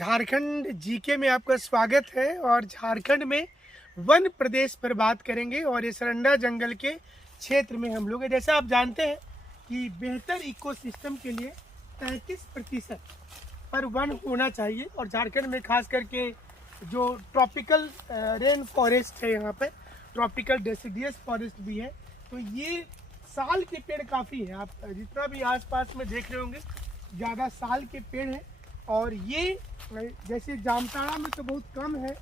Jharkhand GK में आपका स्वागत है। और झारखंड में वन प्रदेश पर बात करेंगे और ये सरंडा जंगल के क्षेत्र में हम लोग हैं। जैसा आप जानते हैं कि बेहतर इकोसिस्टम के लिए 33% पर वन होना चाहिए। और झारखंड में खास करके जो ट्रॉपिकल रेन फॉरेस्ट है, यहाँ पर ट्रॉपिकल डेसिडियस फॉरेस्ट भी है, तो ये साल के पेड़ काफ़ी है। आप जितना भी आसपास में देख रहे होंगे ज़्यादा साल के पेड़ हैं। और ये जैसे जामताड़ा में तो बहुत कम है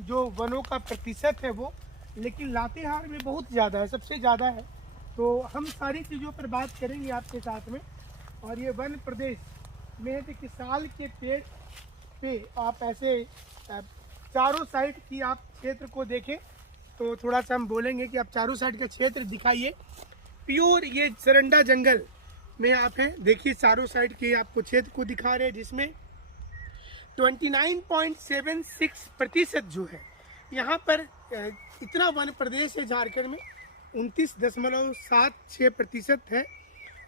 जो वनों का प्रतिशत है वो, लेकिन लातेहार में बहुत ज़्यादा है, सबसे ज़्यादा है। तो हम सारी चीज़ों पर बात करेंगे आपके साथ में। और ये वन प्रदेश में है कि साल के पेड़ पे आप ऐसे चारों साइड की आप क्षेत्र को देखें तो थोड़ा सा हम बोलेंगे कि आप चारों साइड का क्षेत्र दिखाइए। प्योर ये सरंडा जंगल में आप हैं, देखिए चारों साइड के आपको क्षेत्र को दिखा रहे हैं, जिसमें 29.76% जो है यहाँ पर इतना वन प्रदेश है झारखंड में 29.76% है।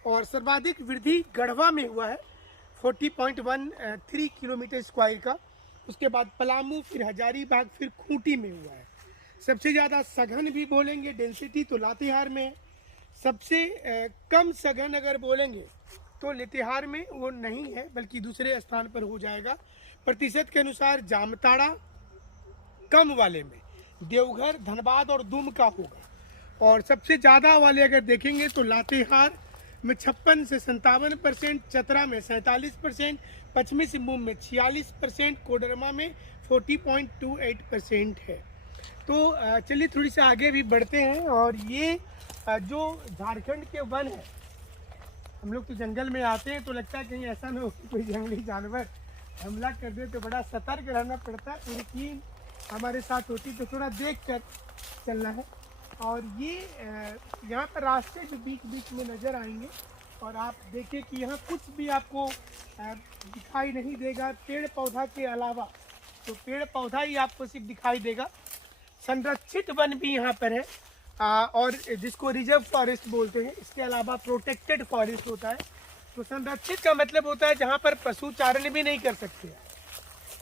और सर्वाधिक वृद्धि गढ़वा में हुआ है 40.13 किलोमीटर स्क्वायर का। उसके बाद पलामू, फिर हजारीबाग, फिर खूंटी में हुआ है। सबसे ज़्यादा सघन भी बोलेंगे डेंसिटी तो लातेहार में है। सबसे कम सघन अगर बोलेंगे तो लातेहार में वो नहीं है, बल्कि दूसरे स्थान पर हो जाएगा। प्रतिशत के अनुसार जामताड़ा कम वाले में, देवघर, धनबाद और दुमका होगा। और सबसे ज़्यादा वाले अगर देखेंगे तो लातेहार में 56 से 57%, चतरा में 47%, पश्चिमी सिंहभूम में 46%, कोडरमा में 40.28% है। तो चलिए थोड़ी सी आगे भी बढ़ते हैं। और ये जो झारखंड के वन है, हम लोग तो जंगल में आते हैं तो लगता है कहीं ऐसा ना हो कि कोई जंगली जानवर हमला कर दे, तो बड़ा सतर्क रहना पड़ता है। पूरी टीम हमारे साथ होती तो थोड़ा देख कर चलना है। और ये यहाँ पर रास्ते जो बीच बीच में नज़र आएंगे और आप देखिए कि यहाँ कुछ भी आपको दिखाई नहीं देगा पेड़ पौधा के अलावा, तो पेड़ पौधा ही आपको सिर्फ दिखाई देगा। संरक्षित वन भी यहाँ पर है और जिसको रिजर्व फॉरेस्ट बोलते हैं। इसके अलावा प्रोटेक्टेड फॉरेस्ट होता है। तो संरक्षित का मतलब होता है जहाँ पर पशुचारण भी नहीं कर सकते।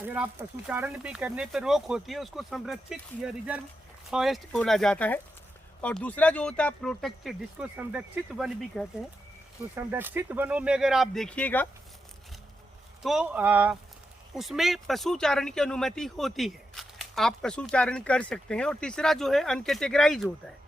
अगर आप पशुचारण भी करने पर रोक होती है उसको संरक्षित या रिजर्व फॉरेस्ट बोला जाता है। और दूसरा जो होता है प्रोटेक्टेड, जिसको संरक्षित वन भी कहते हैं। तो संरक्षित वनों में अगर आप देखिएगा तो उसमें पशुचारण की अनुमति होती है, आप पशुचारण कर सकते हैं। और तीसरा जो है अनकैटेगराइज होता है।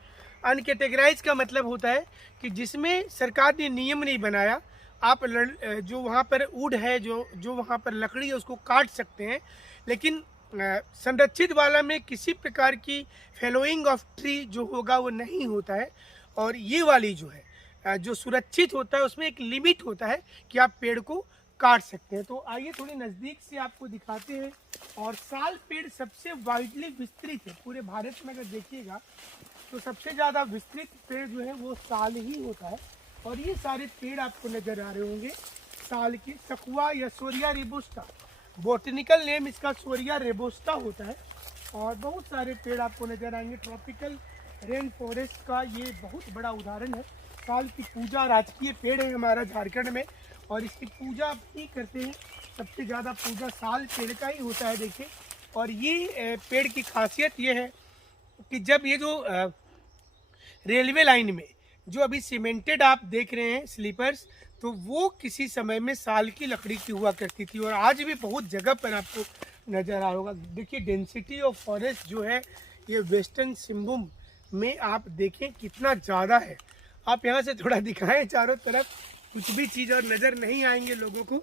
अनकैटेगराइज का मतलब होता है कि जिसमें सरकार ने नियम नहीं बनाया, आप जो वहाँ पर वुड है, जो वहाँ पर लकड़ी है उसको काट सकते हैं। लेकिन संरक्षित वाला में किसी प्रकार की फेलोइंग ऑफ ट्री जो होगा वो नहीं होता है। और ये वाली जो है जो सुरक्षित होता है उसमें एक लिमिट होता है कि आप पेड़ को काट सकते हैं। तो आइए थोड़ी नज़दीक से आपको दिखाते हैं। और साल पेड़ सबसे वाइडली विस्तृत है पूरे भारत में। अगर देखिएगा तो सबसे ज़्यादा विस्तृत पेड़ जो है वो साल ही होता है। और ये सारे पेड़ आपको नज़र आ रहे होंगे साल के। सकुआ या सोरिया रोबस्टा, बॉटनिकल नेम इसका सोरिया रोबस्टा होता है। और बहुत सारे पेड़ आपको नज़र आएंगे। ट्रॉपिकल रेन फॉरेस्ट का ये बहुत बड़ा उदाहरण है। साल की पूजा राजकीय पेड़ है हमारा झारखंड में और इसकी पूजा भी करते हैं। सबसे ज़्यादा पूजा साल पेड़ का ही होता है, देखिए। और ये पेड़ की खासियत ये है कि जब ये जो रेलवे लाइन में जो अभी सीमेंटेड आप देख रहे हैं स्लीपर्स, तो वो किसी समय में साल की लकड़ी की हुआ करती थी। और आज भी बहुत जगह पर आपको नज़र आ रहा होगा। देखिए डेंसिटी ऑफ फॉरेस्ट जो है ये वेस्टर्न सिंहभूम में आप देखें कितना ज़्यादा है। आप यहाँ से थोड़ा दिखाएं चारों तरफ, कुछ भी चीज़ और नज़र नहीं आएंगे लोगों को।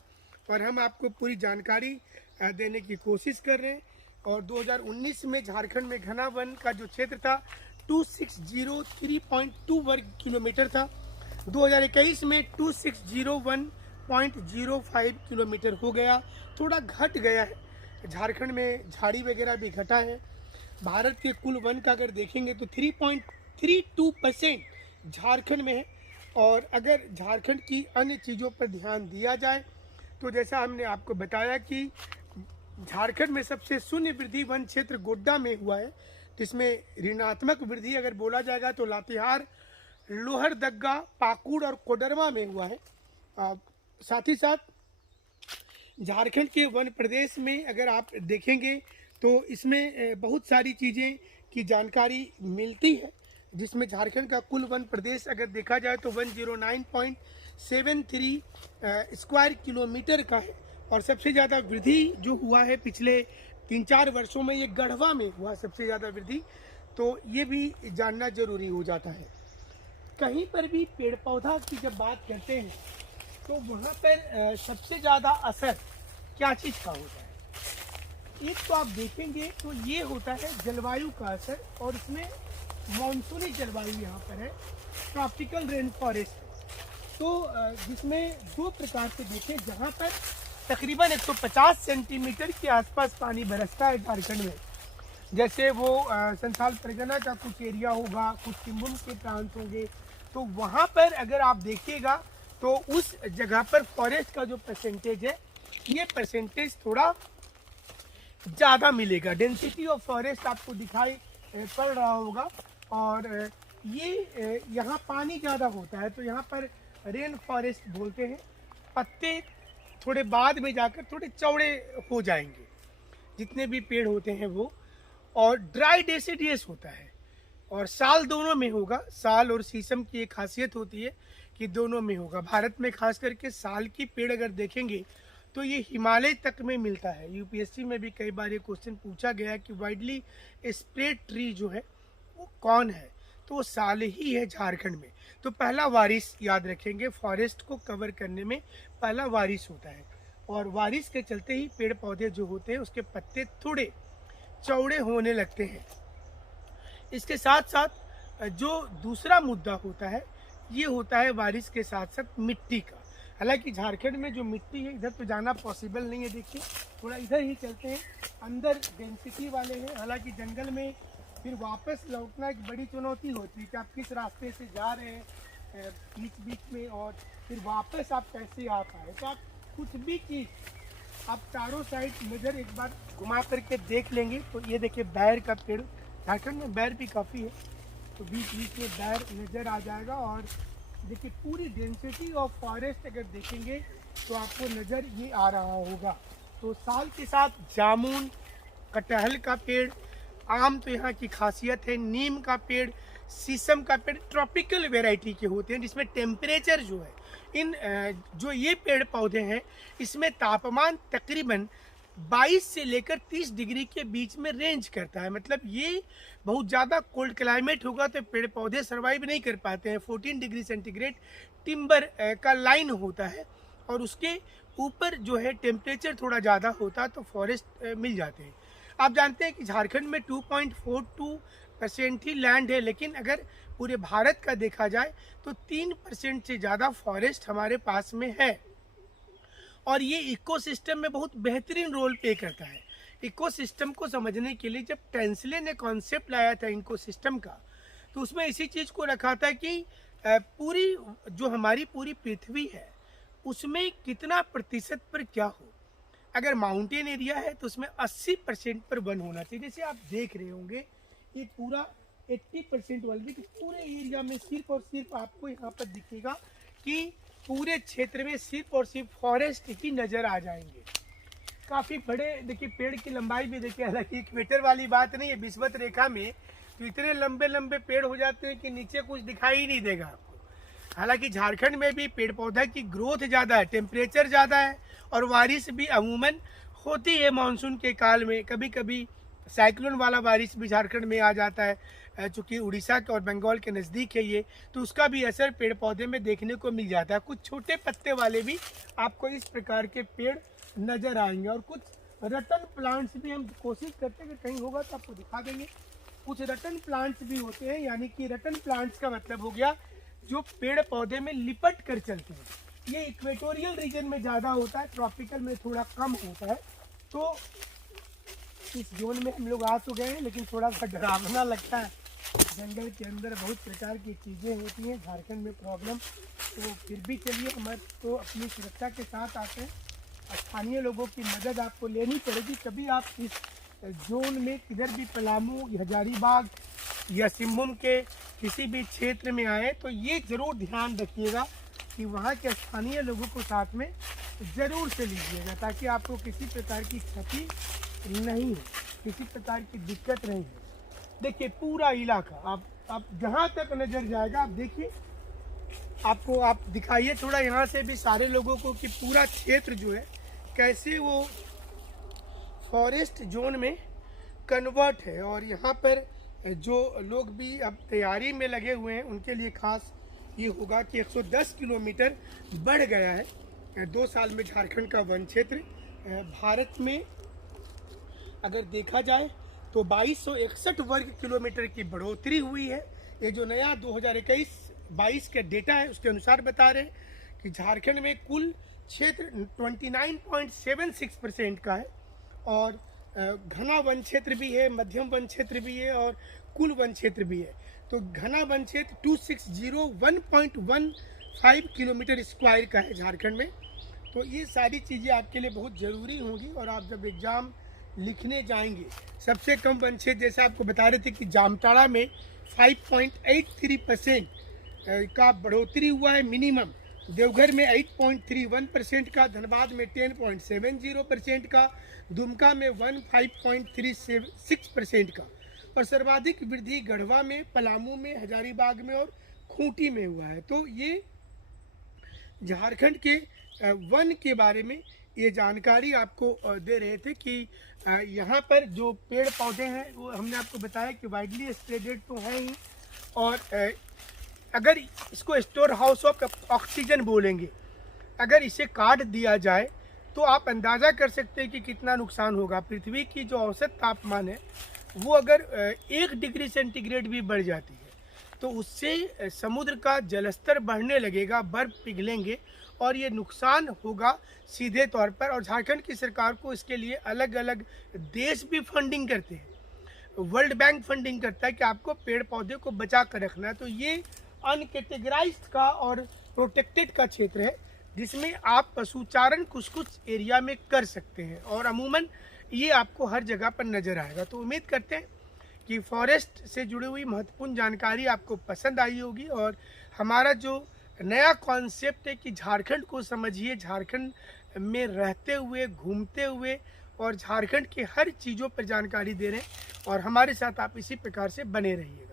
और हम आपको पूरी जानकारी देने की कोशिश कर रहे हैं। और 2019 में झारखंड में घना वन का जो क्षेत्र था 2603.2 वर्ग किलोमीटर था। 2021 में 2601.05 किलोमीटर हो गया, थोड़ा घट गया है। झारखंड में झाड़ी वगैरह भी घटा है। भारत के कुल वन का अगर देखेंगे तो 3.32% झारखंड में है। और अगर झारखंड की अन्य चीज़ों पर ध्यान दिया जाए तो जैसा हमने आपको बताया कि झारखंड में सबसे शून्य वृद्धि वन क्षेत्र गोड्डा में हुआ है। तो इसमें ऋणात्मक वृद्धि अगर बोला जाएगा तो लातेहार, लोहरदग्गा, पाकुड़ और कोडरमा में हुआ है। साथ ही साथ झारखंड के वन प्रदेश में अगर आप देखेंगे तो इसमें बहुत सारी चीज़ें की जानकारी मिलती है, जिसमें झारखंड का कुल वन प्रदेश अगर देखा जाए तो 109.73 स्क्वायर किलोमीटर का है। और सबसे ज़्यादा वृद्धि जो हुआ है पिछले 3-4 वर्षों में, ये गढ़वा में हुआ सबसे ज़्यादा वृद्धि, तो ये भी जानना जरूरी हो जाता है। कहीं पर भी पेड़ पौधा की जब बात करते हैं तो वहाँ पर सबसे ज़्यादा असर क्या चीज़ का होता है? एक तो आप देखेंगे तो ये होता है जलवायु का असर, और इसमें मानसूनी जलवायु यहाँ पर है, ट्रॉपिकल रेन फॉरेस्ट। तो जिसमें दो प्रकार से देखें, जहाँ पर तकरीबन 150 सेंटीमीटर के आसपास पानी बरसता है झारखंड में, जैसे वो संथाल परगना का कुछ एरिया होगा, कुछ सिंहभूम के प्रांत होंगे, तो वहाँ पर अगर आप देखिएगा तो उस जगह पर फॉरेस्ट का जो परसेंटेज है, ये परसेंटेज थोड़ा ज़्यादा मिलेगा। डेंसिटी ऑफ फॉरेस्ट आपको दिखाई पड़ रहा होगा, और ये यहाँ पानी ज़्यादा होता है तो यहाँ पर रेन फॉरेस्ट बोलते हैं। पत्ते थोड़े बाद में जाकर थोड़े चौड़े हो जाएंगे जितने भी पेड़ होते हैं वो, और ड्राई डेसिडियस होता है, और साल दोनों में होगा। साल और शीशम की एक खासियत होती है कि दोनों में होगा। भारत में खास करके साल की पेड़ अगर देखेंगे तो ये हिमालय तक में मिलता है। यूपीएससी में भी कई बार ये क्वेश्चन पूछा गया कि वाइडली स्प्रेड ट्री जो है वो कौन है, तो वो साल ही है झारखंड में। तो पहला वारिस याद रखेंगे, फॉरेस्ट को कवर करने में पहला वारिस होता है, और वारिस के चलते ही पेड़ पौधे जो होते हैं उसके पत्ते थोड़े चौड़े होने लगते हैं। इसके साथ साथ जो दूसरा मुद्दा होता है, ये होता है वारिस के साथ साथ मिट्टी का। हालांकि झारखंड में जो मिट्टी है इधर तो जाना पॉसिबल नहीं है, देखिए थोड़ा इधर ही चलते हैं, अंदर डेंसिटी वाले हैं। हालांकि जंगल में फिर वापस लौटना एक बड़ी चुनौती होती है कि आप किस रास्ते से जा रहे हैं बीच बीच में, और फिर वापस आप कैसे आ पाए। तो आप कुछ भी चीज़ आप चारों साइड नज़र एक बार घुमा करके देख लेंगे तो ये देखिए बैर का पेड़, झारखंड में बैर भी काफ़ी है, तो बीच बीच में बैर नज़र आ जाएगा। और देखिए पूरी डेंसिटी ऑफ फॉरेस्ट अगर देखेंगे तो आपको नज़र ये आ रहा होगा। तो साल के साथ जामुन, कटहल का पेड़, आम तो यहाँ की खासियत है, नीम का पेड़, शीशम का पेड़ ट्रॉपिकल वैरायटी के होते हैं, जिसमें टेम्परेचर जो है इन जो ये पेड़ पौधे हैं इसमें तापमान तकरीबन 22 से लेकर 30 डिग्री के बीच में रेंज करता है। मतलब ये बहुत ज़्यादा कोल्ड क्लाइमेट होगा तो पेड़ पौधे सर्वाइव नहीं कर पाते हैं। 14 डिग्री सेंटीग्रेड टिम्बर का लाइन होता है, और उसके ऊपर जो है टेम्परेचर थोड़ा ज़्यादा होता है तो फॉरेस्ट मिल जाते हैं। आप जानते हैं कि झारखंड में 2.42% ही लैंड है, लेकिन अगर पूरे भारत का देखा जाए तो 3% से ज़्यादा फॉरेस्ट हमारे पास में है, और ये इकोसिस्टम में बहुत बेहतरीन रोल प्ले करता है। इकोसिस्टम को समझने के लिए जब टेंसले ने कॉन्सेप्ट लाया था इकोसिस्टम का, तो उसमें इसी चीज़ को रखा था कि पूरी जो हमारी पूरी पृथ्वी है उसमें कितना प्रतिशत पर क्या हो। अगर माउंटेन एरिया है तो उसमें 80% पर वन होना चाहिए। जैसे आप देख रहे होंगे ये पूरा 80% वाली, पूरे एरिया में सिर्फ और सिर्फ आपको यहाँ पर दिखेगा कि पूरे क्षेत्र में सिर्फ और सिर्फ फॉरेस्ट ही नज़र आ जाएंगे। काफ़ी बड़े देखिए पेड़ की लंबाई भी देखिए, हालांकि इक्वेटर वाली बात नहीं है, विषुवत रेखा में तो इतने लंबे लंबे पेड़ हो जाते हैं कि नीचे कुछ दिखाई ही नहीं देगा आपको। हालांकि झारखंड में भी पेड़ पौधा की ग्रोथ ज़्यादा है, टेम्परेचर ज़्यादा है, और बारिश भी अमूमन होती है मानसून के काल में। कभी कभी साइक्लोन वाला बारिश भी झारखंड में आ जाता है, चूँकि उड़ीसा के और बंगाल के नज़दीक है ये, तो उसका भी असर पेड़ पौधे में देखने को मिल जाता है। कुछ छोटे पत्ते वाले भी आपको इस प्रकार के पेड़ नज़र आएंगे, और कुछ रटन प्लांट्स भी हम कोशिश करते हैं कि कहीं होगा तो आपको दिखा देंगे। कुछ रटन प्लांट्स भी होते हैं, यानी कि रटन प्लांट्स का मतलब हो गया जो पेड़ पौधे में लिपट कर चलते हैं। ये इक्वेटोरियल रीजन में ज़्यादा होता है, ट्रॉपिकल में थोड़ा कम होता है। तो इस जोन में हम लोग आ तो गए हैं, लेकिन थोड़ा सा डरावना लगता है। जंगल के अंदर बहुत प्रकार की चीज़ें होती हैं, झारखंड में प्रॉब्लम, तो फिर भी चलिए हमारे तो अपनी सुरक्षा के साथ आते हैं। स्थानीय लोगों की मदद आपको लेनी पड़ेगी। कभी आप इस जोन में किधर भी पलामू, हजारीबाग या सिंहभूम के किसी भी क्षेत्र में आए तो ये ज़रूर ध्यान रखिएगा कि वहाँ के स्थानीय लोगों को साथ में ज़रूर से लीजिएगा, ताकि आपको किसी प्रकार की क्षति नहीं हो, किसी प्रकार की दिक्कत नहीं है। देखिए पूरा इलाका आप जहाँ तक नज़र जाएगा आप देखिए, आपको आप दिखाइए थोड़ा यहाँ से भी सारे लोगों को कि पूरा क्षेत्र जो है कैसे वो फॉरेस्ट जोन में कन्वर्ट है। और यहाँ पर जो लोग भी अब तैयारी में लगे हुए हैं उनके लिए खास ये होगा कि 110 किलोमीटर बढ़ गया है 2 साल में झारखंड का वन क्षेत्र। भारत में अगर देखा जाए तो 2261 वर्ग किलोमीटर की बढ़ोतरी हुई है। ये जो नया 2021-22 का डेटा है उसके अनुसार बता रहे हैं कि झारखंड में कुल क्षेत्र 29.76% का है, और घना वन क्षेत्र भी है, मध्यम वन क्षेत्र भी है और कुल वन क्षेत्र भी है। तो घना वन क्षेत्र 2601.15 किलोमीटर स्क्वायर का है झारखंड में। तो ये सारी चीज़ें आपके लिए बहुत ज़रूरी होंगी। और आप जब एग्ज़ाम लिखने जाएंगे, सबसे कम वन क्षेत्र जैसे आपको बता रहे थे कि जामताड़ा में 5.83% का बढ़ोतरी हुआ है मिनिमम, देवघर में 8.31% का, धनबाद में 10.70% का, दुमका में 15.36% का, और सर्वाधिक वृद्धि गढ़वा में, पलामू में, हजारीबाग में और खूंटी में हुआ है। तो ये झारखंड के वन के बारे में ये जानकारी आपको दे रहे थे कि यहाँ पर जो पेड़ पौधे हैं वो हमने आपको बताया कि वाइडली स्प्रेडेड तो हैं ही, और अगर इसको स्टोर हाउस ऑफ ऑक्सीजन बोलेंगे, अगर इसे काट दिया जाए तो आप अंदाज़ा कर सकते हैं कि कितना नुकसान होगा। पृथ्वी की जो औसत तापमान है वो अगर 1 डिग्री सेंटीग्रेड भी बढ़ जाती है तो उससे समुद्र का जलस्तर बढ़ने लगेगा, बर्फ पिघलेंगे और ये नुकसान होगा सीधे तौर पर। और झारखंड की सरकार को इसके लिए अलग अलग देश भी फंडिंग करते हैं, वर्ल्ड बैंक फंडिंग करता है कि आपको पेड़ पौधे को बचा कर रखना है। तो ये अनकैटेगराइज्ड का और प्रोटेक्टेड का क्षेत्र है जिसमें आप पशुचारण कुछ कुछ एरिया में कर सकते हैं, और अमूमन ये आपको हर जगह पर नज़र आएगा। तो उम्मीद करते हैं कि फॉरेस्ट से जुड़ी हुई महत्वपूर्ण जानकारी आपको पसंद आई होगी, और हमारा जो नया कॉन्सेप्ट है कि झारखंड को समझिए, झारखंड में रहते हुए, घूमते हुए, और झारखंड के हर चीज़ों पर जानकारी दे रहे हैं, और हमारे साथ आप इसी प्रकार से बने रहिए।